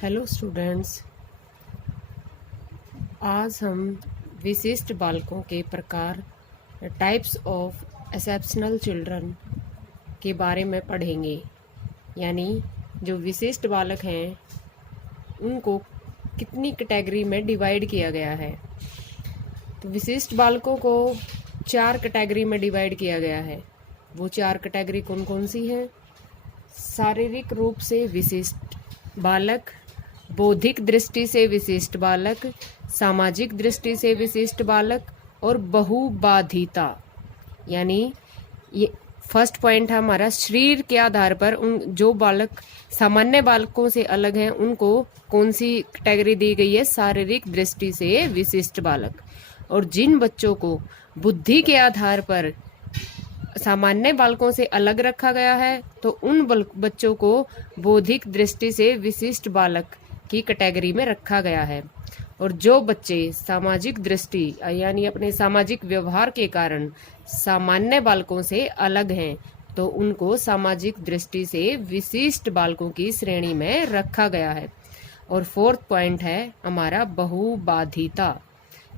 Hello students, आज हम विशिष्ट बालकों के प्रकार टाइप्स ऑफ एक्सेप्शनल चिल्ड्रन के बारे में पढ़ेंगे। यानी जो विशिष्ट बालक हैं उनको कितनी कैटेगरी में डिवाइड किया गया है। तो विशिष्ट बालकों को 4 कैटेगरी में डिवाइड किया गया है। वो 4 कैटेगरी कौन कौन सी हैं? शारीरिक रूप से विशिष्ट बालक, बौद्धिक दृष्टि से विशिष्ट बालक, सामाजिक दृष्टि से विशिष्ट बालक और बहुबाधिता। यानी ये फर्स्ट पॉइंट है हमारा, शरीर के आधार पर उन जो बालक सामान्य बालकों से अलग हैं उनको कौन सी कैटेगरी दी गई है? शारीरिक दृष्टि से विशिष्ट बालक। और जिन बच्चों को बुद्धि के आधार पर सामान्य बालकों से अलग रखा गया है तो उन बच्चों को बौद्धिक दृष्टि से विशिष्ट बालक की कैटेगरी में रखा गया है। और जो बच्चे सामाजिक दृष्टि यानी अपने सामाजिक व्यवहार के कारण सामान्य बालकों से अलग हैं तो उनको सामाजिक दृष्टि से विशिष्ट बालकों की श्रेणी में रखा गया है। और फोर्थ पॉइंट है हमारा बहुबाधिता।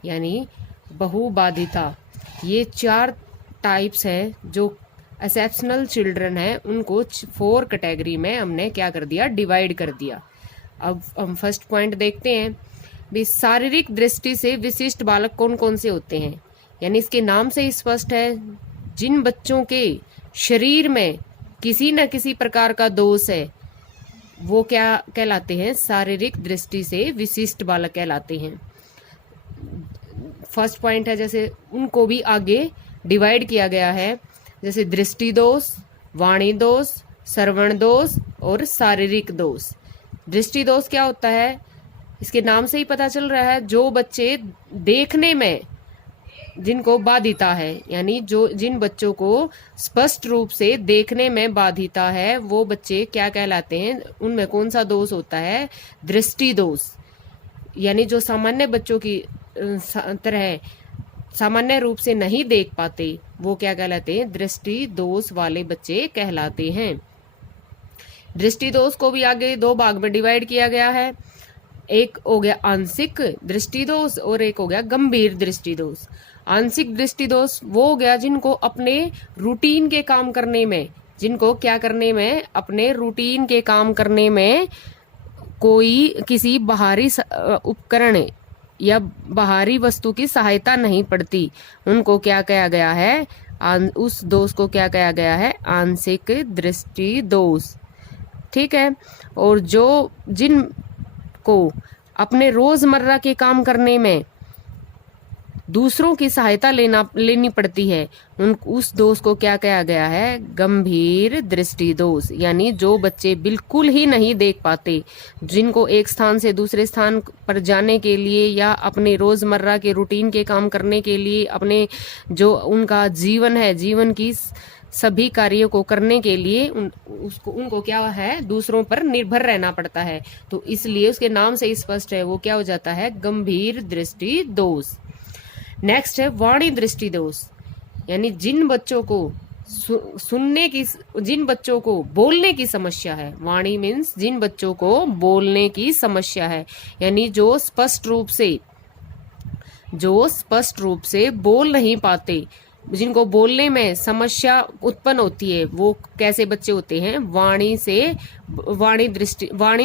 यानी बहुबाधिता ये 4 टाइप्स हैं जो एक्सेप्शनल चिल्ड्रन हैं, उनको 4 कैटेगरी में हमने क्या कर दिया? डिवाइड कर दिया। अब हम फर्स्ट पॉइंट देखते हैं भी, शारीरिक दृष्टि से विशिष्ट बालक कौन कौन से होते हैं। यानी इसके नाम से ही स्पष्ट है, जिन बच्चों के शरीर में किसी न किसी प्रकार का दोष है वो क्या कहलाते हैं? शारीरिक दृष्टि से विशिष्ट बालक कहलाते हैं। फर्स्ट पॉइंट है, जैसे उनको भी आगे डिवाइड किया गया है, जैसे दृष्टि दोष, वाणी दोष, श्रवण दोष और शारीरिक दोष। दृष्टि दोष क्या होता है? इसके नाम से ही पता चल रहा है, जो बच्चे देखने में जिनको बाधिता है, यानी जिन बच्चों को स्पष्ट रूप से देखने में बाधिता है वो बच्चे क्या कहलाते हैं? उनमें कौन सा दोष होता है? दृष्टि दोष। यानी जो सामान्य बच्चों की तरह सामान्य रूप से नहीं देख पाते वो क्या कहलाते हैं? दृष्टि दोष वाले बच्चे कहलाते हैं। दृष्टि दोष को भी आगे 2 भाग में डिवाइड किया गया है। एक हो गया आंशिक दृष्टि दोष और एक हो गया गंभीर दृष्टि दोष। आंशिक दृष्टि दोष वो हो गया जिनको अपने रूटीन के काम करने में, जिनको क्या करने में? अपने रूटीन के काम करने में कोई किसी बाहरी उपकरण या बाहरी वस्तु की सहायता नहीं पड़ती, उनको क्या कहा गया है? उस दोष को क्या कहा गया है? आंशिक दृष्टि दोष। ठीक है। और जिन को अपने रोजमर्रा के काम करने में दूसरों की सहायता लेनी पड़ती है उस दोष को क्या कहा गया है? गंभीर दृष्टि दोष। यानी जो बच्चे बिल्कुल ही नहीं देख पाते, जिनको एक स्थान से दूसरे स्थान पर जाने के लिए या अपने रोजमर्रा के रूटीन के काम करने के लिए, अपने जो उनका जीवन है, जीवन की सभी कार्यों को करने के लिए उनको क्या है? दूसरों पर निर्भर रहना पड़ता है। तो इसलिए उसके नाम से ही स्पष्ट है वो क्या हो जाता है? गंभीर दृष्टि दोष। नेक्स्ट है वाणी दृष्टि दोष। यानी जिन बच्चों को जिन बच्चों को बोलने की समस्या है, वाणी मीन्स जिन बच्चों को बोलने की समस्या है, यानी जो स्पष्ट रूप से बोल नहीं पाते, जिनको बोलने में समस्या उत्पन्न होती है, वो कैसे बच्चे होते हैं? वाणी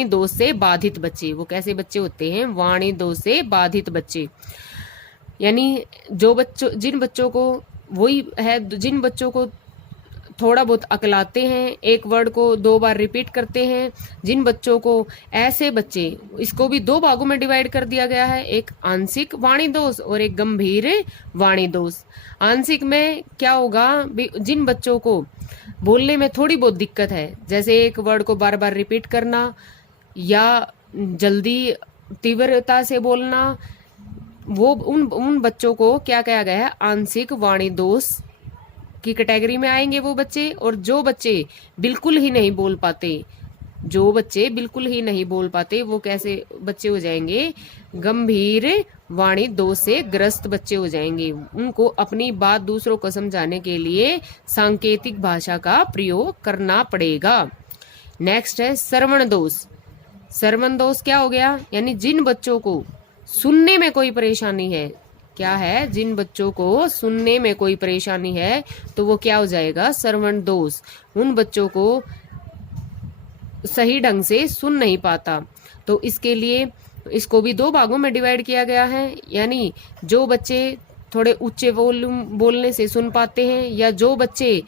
दोष से बाधित बच्चे। वो कैसे बच्चे होते हैं? वाणी दोष से बाधित बच्चे। यानी जिन बच्चों को थोड़ा बहुत अकलाते हैं, एक वर्ड को 2 बार रिपीट करते हैं, जिन बच्चों को ऐसे बच्चे, इसको भी 2 भागों में डिवाइड कर दिया गया है, एक आंशिक वाणी दोष और एक गंभीर वाणी दोष। आंशिक में क्या होगा? जिन बच्चों को बोलने में थोड़ी बहुत दिक्कत है, जैसे एक वर्ड को बार बार रिपीट करना या जल्दी तीव्रता से बोलना, वो उन बच्चों को क्या कहा गया है? आंशिक वाणी दोष की कैटेगरी में आएंगे वो बच्चे। और जो बच्चे बिल्कुल ही नहीं बोल पाते वो कैसे बच्चे हो जाएंगे? गंभीर वाणी दोष से ग्रस्त बच्चे हो जाएंगे। उनको अपनी बात दूसरों को समझाने के लिए सांकेतिक भाषा का प्रयोग करना पड़ेगा। नेक्स्ट है श्रवण दोष। श्रवण दोष क्या हो गया, यानी जिन बच्चों को सुनने में कोई परेशानी है, क्या है, जिन बच्चों को सुनने में कोई परेशानी है तो वो क्या हो जाएगा, श्रवण दोष। उन बच्चों को सही ढंग से सुन नहीं पाता, तो इसके लिए इसको भी दो भागों में डिवाइड किया गया है, यानी जो बच्चे थोड़े ऊंचे वॉल्यूम बोलने से सुन पाते हैं, या जो बच्चे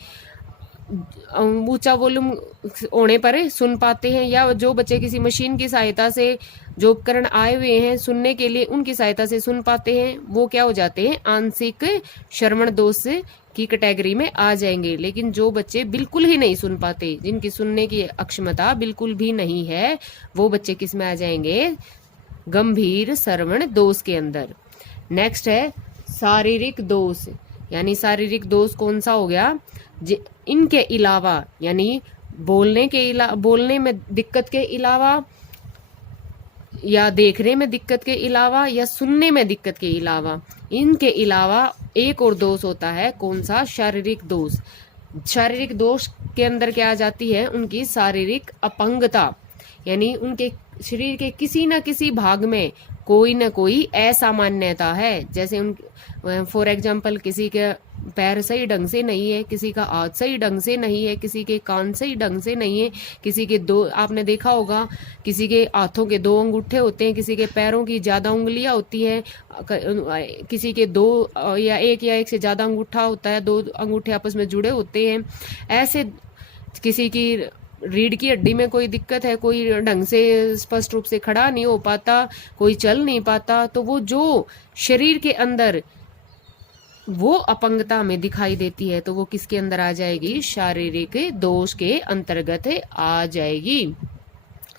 ऊंचा वॉल्यूम होने पर सुन पाते हैं, या जो बच्चे किसी मशीन की सहायता से, जो उपकरण आए हुए हैं सुनने के लिए, उनकी सहायता से सुन पाते हैं, वो क्या हो जाते हैं, आंशिक श्रवण दोष की कैटेगरी में आ जाएंगे। लेकिन जो बच्चे बिल्कुल ही नहीं सुन पाते, जिनकी सुनने की अक्षमता बिल्कुल भी नहीं है, वो बच्चे किस में आ जाएंगे, गंभीर श्रवण दोष के अंदर। नेक्स्ट है शारीरिक दोष, यानी शारीरिक दोष कौन सा हो गया, इनके अलावा, यानी बोलने में दिक्कत के अलावा, या देखने में दिक्कत के अलावा, या सुनने में दिक्कत के अलावा, इनके अलावा एक और दोष होता है, कौन सा, शारीरिक दोष। शारीरिक दोष के अंदर क्या आ जाती है, उनकी शारीरिक अपंगता, यानी उनके शरीर के किसी न किसी भाग में कोई न कोई असामान्यता है। जैसे उन फॉर एग्जाम्पल किसी के पैर सही ढंग से नहीं है, किसी का हाथ सही ढंग से नहीं है, किसी के कान सही ढंग से नहीं है, किसी के दो, आपने देखा होगा किसी के हाथों के 2 अंगूठे होते हैं, किसी के पैरों की ज्यादा उंगलियां होती हैं, किसी के 2 या एक से ज्यादा अंगूठा होता है, 2 अंगूठे आपस में जुड़े होते हैं। ऐसे किसी की रीढ़ की हड्डी में कोई दिक्कत है, कोई ढंग से स्पष्ट रूप से खड़ा नहीं हो पाता, कोई चल नहीं पाता, तो वो जो शरीर के अंदर वो अपंगता में दिखाई देती है, तो वो किसके अंदर आ जाएगी, शारीरिक दोष के अंतर्गत आ जाएगी।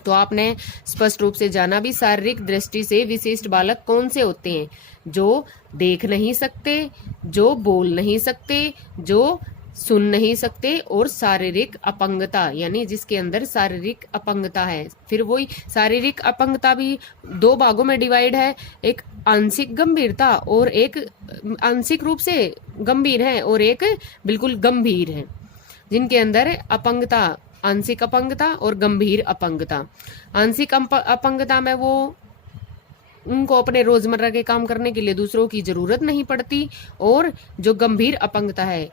तो आपने स्पष्ट रूप से जाना भी, शारीरिक दृष्टि से विशिष्ट बालक कौन से होते हैं, जो देख नहीं सकते, जो बोल नहीं सकते, जो सुन नहीं सकते, और शारीरिक अपंगता, यानी जिसके अंदर शारीरिक अपंगता है। फिर वही शारीरिक अपंगता भी 2 भागों में डिवाइड है, एक आंशिक गंभीरता, और एक आंशिक रूप से गंभीर है, और एक बिल्कुल गंभीर है, जिनके अंदर अपंगता, आंशिक अपंगता और गंभीर अपंगता। आंशिक अपंगता में वो उनको अपने रोजमर्रा के काम करने के लिए दूसरों की जरूरत नहीं पड़ती, और जो गंभीर अपंगता है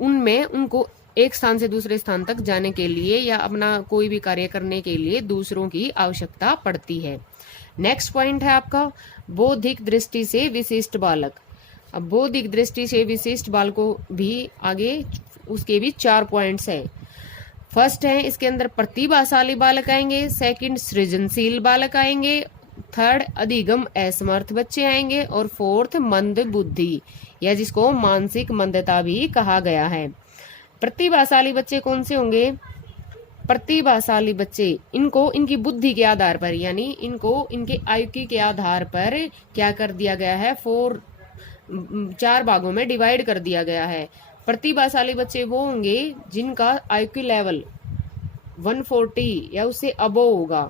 उनमें उनको एक स्थान से दूसरे स्थान तक जाने के लिए या अपना कोई भी कार्य करने के लिए दूसरों की आवश्यकता पड़ती है। नेक्स्ट पॉइंट है आपका बौद्धिक दृष्टि से विशिष्ट बालक। अब बौद्धिक दृष्टि से विशिष्ट बालकों भी आगे उसके भी 4 पॉइंट्स है। फर्स्ट है इसके अंदर प्रतिभाशाली बालक आएंगे, सेकंड सृजनशील बालक आएंगे, थर्ड अधिगम असमर्थ बच्चे आएंगे, और फोर्थ मंद बुद्धि, या जिसको मानसिक मंदता भी कहा गया है। प्रतिभाशाली बच्चे कौन से होंगे, प्रतिभाशाली बच्चे इनको इनकी बुद्धि के आधार पर, यानी इनको इनके आईक्यू के आधार पर क्या कर दिया गया है, 4 भागों में डिवाइड कर दिया गया है। प्रतिभाशाली बच्चे वो होंगे जिनका आईक्यू लेवल 140 या उससे अबोव होगा,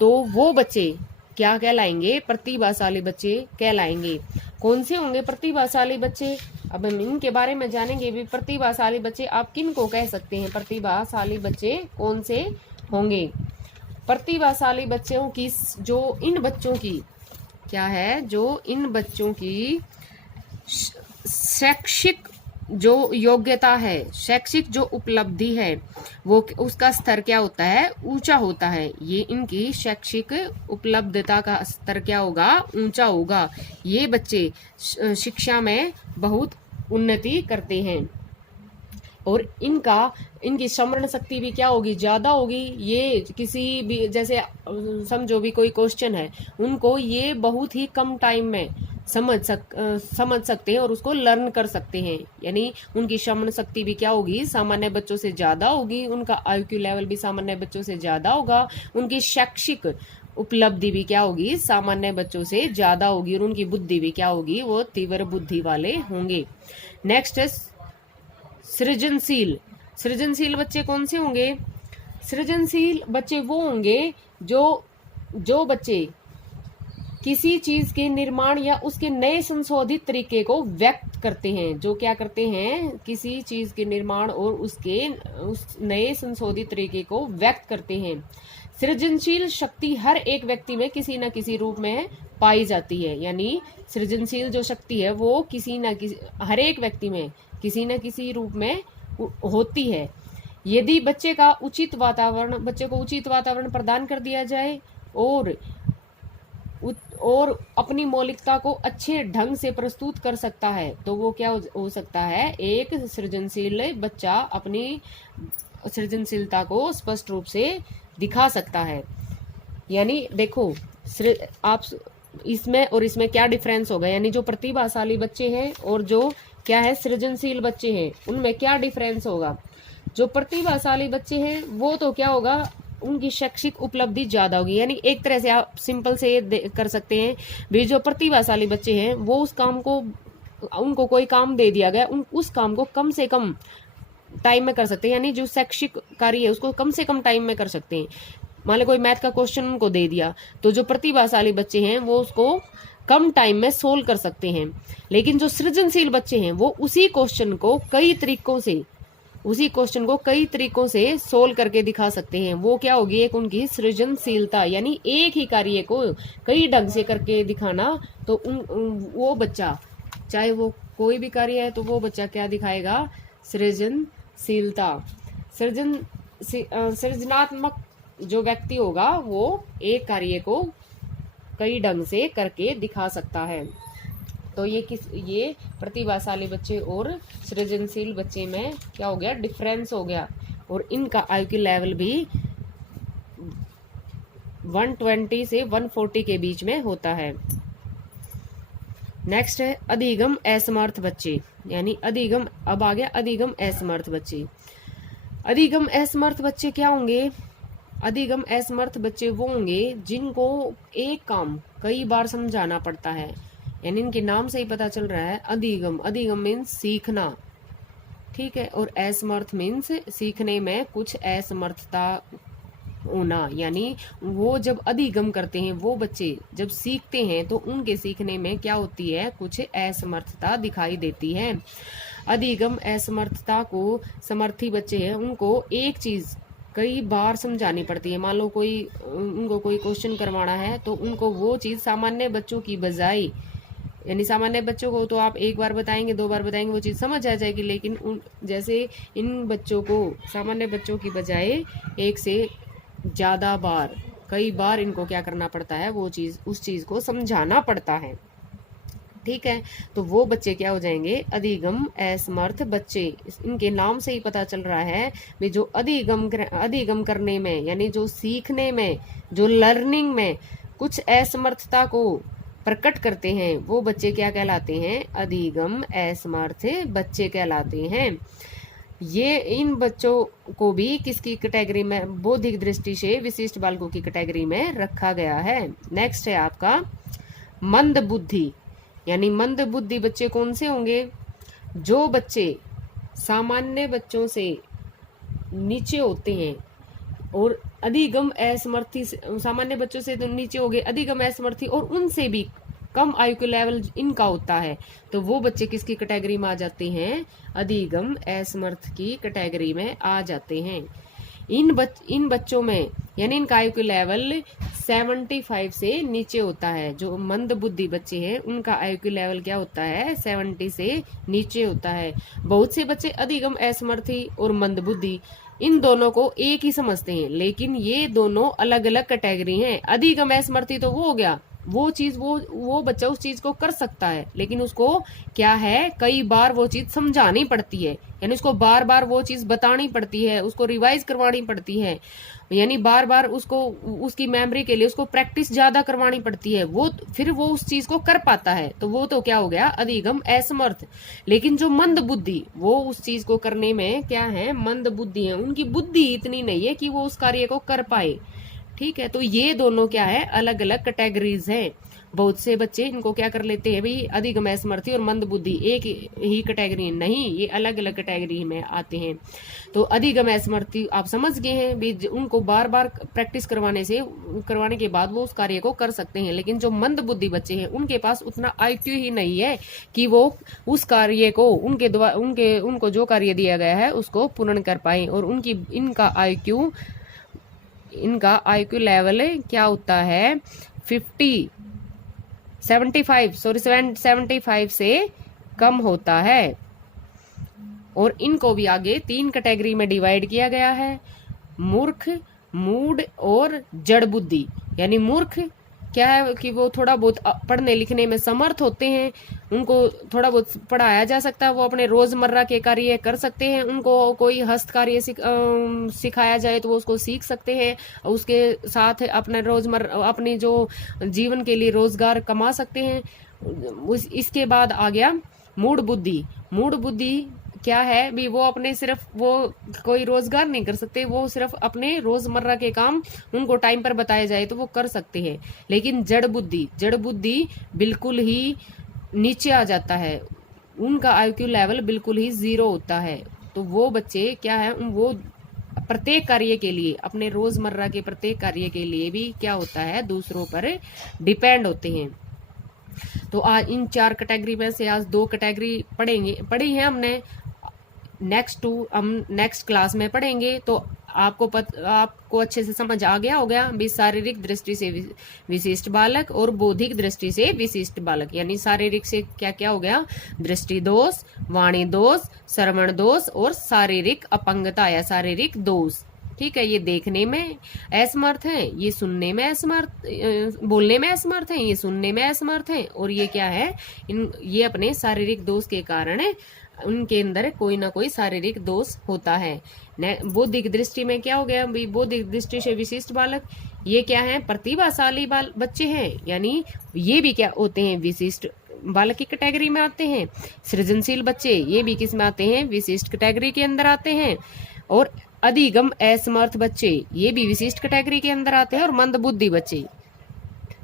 तो वो बच्चे क्या कहलाएंगे, प्रतिभाशाली बच्चे कहलाएंगे। कौन से होंगे प्रतिभाशाली बच्चे, अब हम इनके बारे में जानेंगे भी। प्रतिभाशाली बच्चे आप किन को कह सकते हैं, प्रतिभाशाली बच्चे कौन से होंगे। प्रतिभाशाली बच्चों की, जो इन बच्चों की क्या है, जो इन बच्चों की शैक्षिक जो योग्यता है, शैक्षिक जो उपलब्धि है, वो उसका स्तर क्या होता है, ऊंचा होता है। ये इनकी शैक्षिक उपलब्धता का स्तर क्या होगा, ऊंचा होगा। ये बच्चे शिक्षा में बहुत उन्नति करते हैं, और इनकी स्मरण शक्ति भी क्या होगी, ज्यादा होगी। ये किसी भी, जैसे समझो भी कोई क्वेश्चन है, उनको ये बहुत ही कम टाइम में समझ सकते हैं और उसको लर्न कर सकते हैं। यानी उनकी स्मरण शक्ति भी क्या होगी, सामान्य बच्चों से ज्यादा होगी, उनका आईक्यू लेवल भी सामान्य बच्चों से ज्यादा होगा, उनकी शैक्षिक उपलब्धि भी क्या होगी, सामान्य बच्चों से ज्यादा होगी, और उनकी बुद्धि भी क्या होगी, वो तीव्र बुद्धि वाले होंगे। नेक्स्ट है सृजनशील। सृजनशील बच्चे कौन से होंगे, सृजनशील बच्चे वो होंगे जो बच्चे किसी चीज के निर्माण या उसके नए संशोधित तरीके को व्यक्त करते हैं, जो क्या करते हैं, किसी चीज के निर्माण और उस नए संशोधित तरीके को व्यक्त करते हैं। सृजनशील शक्ति हर एक व्यक्ति में किसी न किसी रूप में पाई जाती है, यानी सृजनशील जो शक्ति है वो किसी न किसी हर एक व्यक्ति में किसी न किसी रूप में होती है। यदि बच्चे को उचित वातावरण प्रदान कर दिया जाए और अपनी मौलिकता को अच्छे ढंग से प्रस्तुत कर सकता है तो वो क्या हो सकता है, एक सृजनशील बच्चा अपनी सृजनशीलता को स्पष्ट रूप से दिखा सकता है। यानी देखो आप इसमें और इसमें क्या डिफरेंस होगा, यानी जो प्रतिभाशाली बच्चे हैं और जो क्या है सृजनशील बच्चे हैं उनमें क्या डिफरेंस होगा। जो प्रतिभाशाली बच्चे हैं वो तो क्या होगा, उनकी शैक्षिक उपलब्धि ज्यादा होगी। यानी एक तरह से आप सिंपल से कर सकते हैं भी, जो प्रतिभाशाली बच्चे हैं वो उस काम को, उनको कोई काम दे दिया गया, उस काम को कम से कम टाइम में कर सकते हैं, यानी जो शैक्षिक कार्य है उसको कम से कम टाइम में कर सकते हैं। मान लो कोई मैथ का क्वेश्चन उनको दे दिया तो जो प्रतिभाशाली बच्चे हैं वो उसको कम टाइम में सोल्व कर सकते हैं। लेकिन जो सृजनशील बच्चे हैं वो उसी क्वेश्चन को कई तरीकों से सोल्व करके दिखा सकते हैं। वो क्या होगी, एक उनकी सृजनशीलता, यानी एक ही कार्य को कई ढंग से करके दिखाना। तो वो बच्चा, चाहे वो कोई भी कार्य है तो वो बच्चा क्या दिखाएगा, सृजनशीलता। सृजनात्मक जो व्यक्ति होगा वो एक कार्य को कई ढंग से करके दिखा सकता है। तो ये प्रतिभाशाली बच्चे और सृजनशील बच्चे में क्या हो गया, डिफरेंस हो गया। और इनका IQ लेवल भी 120 से 140 के बीच में होता है। नेक्स्ट है अधिगम असमर्थ बच्चे, यानी अधिगम, अब आ गया अधिगम असमर्थ बच्चे। अधिगम असमर्थ बच्चे क्या होंगे, अधिगम असमर्थ बच्चे वो होंगे जिनको एक काम कई बार समझाना पड़ता है, यानी इनके नाम से ही पता चल रहा है अधिगम मीन्स सीखना, ठीक है। और असमर्थ मीन्स सीखने में कुछ असमर्थता होना, यानी वो जब अधिगम करते हैं, वो बच्चे जब सीखते हैं तो उनके सीखने में क्या होती है, कुछ असमर्थता दिखाई देती है। अधिगम असमर्थता को समर्थी बच्चे हैं उनको एक चीज कई बार समझानी पड़ती है। मान लो उनको कोई क्वेश्चन करवाना है तो उनको वो चीज सामान्य बच्चों की बजाय, यानी सामान्य बच्चों को तो आप एक बार बताएंगे 2 बार बताएंगे वो चीज समझ आ जाएगी, लेकिन जैसे इन बच्चों को सामान्य बच्चों की बजाय एक से ज्यादा बार, कई बार इनको क्या करना पड़ता है, वो चीज, उस चीज को समझाना पड़ता है, ठीक है। तो वो बच्चे क्या हो जाएंगे, अधिगम असमर्थ बच्चे। इनके नाम से ही पता चल रहा है भी जो अधिगम करने में, यानी जो सीखने में, जो लर्निंग में कुछ असमर्थता को प्रकट करते हैं वो बच्चे क्या कहलाते हैं, अधिगम असमर्थ बच्चे कहलाते हैं। ये इन बच्चों को भी किसकी कैटेगरी में, बौद्धिक दृष्टि से विशिष्ट बालकों की कैटेगरी में रखा गया है। नेक्स्ट है आपका मंद बुद्धि, यानी मंद बुद्धि बच्चे कौन से होंगे, जो बच्चे सामान्य बच्चों से नीचे होते हैं और अधिगम असमर्थी, सामान्य बच्चों से तो नीचे हो गए, अधिगम असमर्थी और उनसे भी कम IQ लेवल इनका होता है, तो वो बच्चे किसकी कैटेगरी में आ जाते हैं, अधिगम असमर्थ की कैटेगरी में आ जाते हैं। इन बच्चों में यानी इनका IQ लेवल 75 से नीचे होता है। जो मंद बुद्धि बच्चे हैं उनका IQ लेवल क्या होता है, 70 से नीचे होता है। बहुत से बच्चे अधिगम असमर्थी और मंद बुद्धि इन दोनों को एक ही समझते हैं, लेकिन ये दोनों अलग अलग कैटेगरी हैं। अधिगम असमर्थी तो वो हो गया, वो चीज वो बच्चा उस चीज को कर सकता है, लेकिन उसको क्या है, कई बार वो चीज समझानी पड़ती है, यानी उसको बार बार वो चीज बतानी पड़ती है, उसको रिवाइज करवानी पड़ती है, यानी बार बार उसको उसकी मेमोरी के लिए उसको प्रैक्टिस ज्यादा करवानी पड़ती है, वो फिर वो उस चीज को कर पाता है, तो वो तो क्या हो गया, अधिगम असमर्थ। लेकिन जो मंद बुद्धि, वो उस चीज को करने में क्या है, मंद बुद्धि है, उनकी बुद्धि इतनी नहीं है कि वो उस कार्य को कर पाए, ठीक है। तो ये दोनों क्या है, अलग अलग कैटेगरीज हैं। बहुत से बच्चे इनको क्या कर लेते हैं भाई, अधिगम असमर्थी और मंद बुद्धि एक ही कैटेगरी नहीं, ये अलग अलग कैटेगरी में आते हैं। तो अधिगम असमर्थी आप समझ गए हैं भी, उनको बार बार प्रैक्टिस करवाने के बाद वो उस कार्य को कर सकते हैं। लेकिन जो मंद बुद्धि बच्चे हैं उनके पास उतना IQ ही नहीं है कि वो उस कार्य को उनको जो कार्य दिया गया है उसको पूर्ण कर पाए, और इनका IQ इनका आईक्यू लेवल क्या होता है 75 से कम होता है। और इनको भी आगे 3 कैटेगरी में डिवाइड किया गया है, मूर्ख, मूड और जड़ बुद्धि। यानी मूर्ख क्या है कि वो थोड़ा बहुत पढ़ने लिखने में समर्थ होते हैं, उनको थोड़ा बहुत पढ़ाया जा सकता है, वो अपने रोजमर्रा के कार्य कर सकते हैं, उनको कोई हस्त कार्य सिखाया जाए तो वो उसको सीख सकते हैं, उसके साथ अपने रोजमर्रा अपनी जो जीवन के लिए रोजगार कमा सकते हैं। इसके बाद आ गया मूड बुद्धि। मूड बुद्धि क्या है भी, वो अपने सिर्फ वो कोई रोजगार नहीं कर सकते, वो सिर्फ अपने रोजमर्रा के काम उनको टाइम पर बताया जाए तो वो कर सकते हैं। लेकिन जड़ बुद्धि बिल्कुल ही नीचे आ जाता है, उनका आईक्यू लेवल बिल्कुल ही 0 होता है। तो वो बच्चे क्या है, वो प्रत्येक कार्य के लिए, अपने रोजमर्रा के प्रत्येक कार्य के लिए भी क्या होता है, दूसरों पर डिपेंड होते हैं। तो आज इन 4 कैटेगरी में से आज 2 कैटेगरी पढ़ी है हमने। हम नेक्स्ट क्लास में पढ़ेंगे तो आपको अच्छे से समझ आ गया होगा भी शारीरिक दृष्टि से विशिष्ट बालक और बौद्धिक दृष्टि से विशिष्ट बालक। यानी शारीरिक से क्या क्या हो गया, दृष्टि दोष, वाणी दोष, श्रवण दोष और शारीरिक अपंगता या शारीरिक दोष। ठीक है, ये देखने में असमर्थ है, ये सुनने में असमर्थ, बोलने में असमर्थ है, ये सुनने में असमर्थ है, और ये क्या है, ये अपने शारीरिक दोष के कारण उनके अंदर कोई ना कोई शारीरिक दोष होता है। बौद्धिक दृष्टि में क्या हो गया, बौद्धिक दृष्टि से विशिष्ट बालक, ये क्या है, प्रतिभाशाली बच्चे हैं, यानी ये भी क्या होते हैं, विशिष्ट बालक की कैटेगरी में आते हैं। सृजनशील बच्चे, ये भी किस में आते हैं, विशिष्ट कैटेगरी के अंदर आते हैं। और अधिगम असमर्थ बच्चे, ये भी विशिष्ट कैटेगरी के अंदर आते हैं। और मंदबुद्धि बच्चे,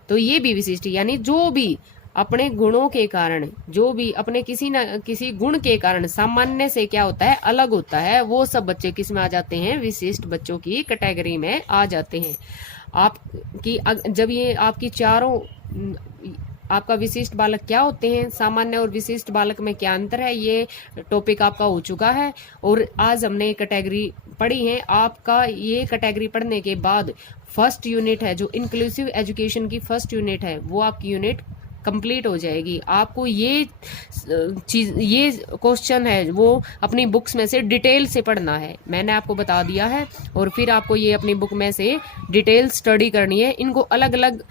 तो ये भी विशिष्ट, यानी जो भी अपने गुणों के कारण, जो भी अपने किसी न किसी गुण के कारण सामान्य से क्या होता है, अलग होता है, वो सब बच्चे किस में आ जाते हैं, विशिष्ट बच्चों की कैटेगरी में आ जाते हैं। आपकी जब ये आपकी चारों, आपका विशिष्ट बालक क्या होते हैं, सामान्य और विशिष्ट बालक में क्या अंतर है, ये टॉपिक आपका हो चुका है। और आज हमने कैटेगरी पढ़ी है। आपका ये कैटेगरी पढ़ने के बाद फर्स्ट यूनिट है, जो इंक्लूसिव एजुकेशन की फर्स्ट यूनिट है, वो आपकी यूनिट कंप्लीट हो जाएगी। आपको ये क्वेश्चन है वो अपनी बुक्स में से डिटेल से पढ़ना है, मैंने आपको बता दिया है। और फिर आपको ये अपनी बुक में से डिटेल स्टडी करनी है। इनको अलग अलग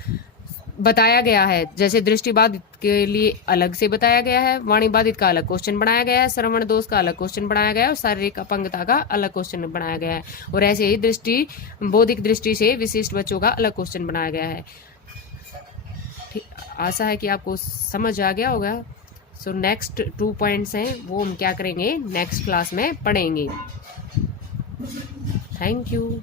बताया गया है, जैसे दृष्टिबाधित के लिए अलग से बताया गया है, वाणी बाधित का अलग क्वेश्चन बनाया गया है, श्रवण दोष का अलग क्वेश्चन बनाया गया है, और शारीरिक अपंगता का अलग क्वेश्चन बनाया गया है। और ऐसे ही बौद्धिक दृष्टि से विशिष्ट बच्चों का अलग क्वेश्चन बनाया गया है। आशा है कि आपको समझ आ गया होगा। सो नेक्स्ट 2 पॉइंट्स हैं, वो हम क्या करेंगे, नेक्स्ट क्लास में पढ़ेंगे। Thank you.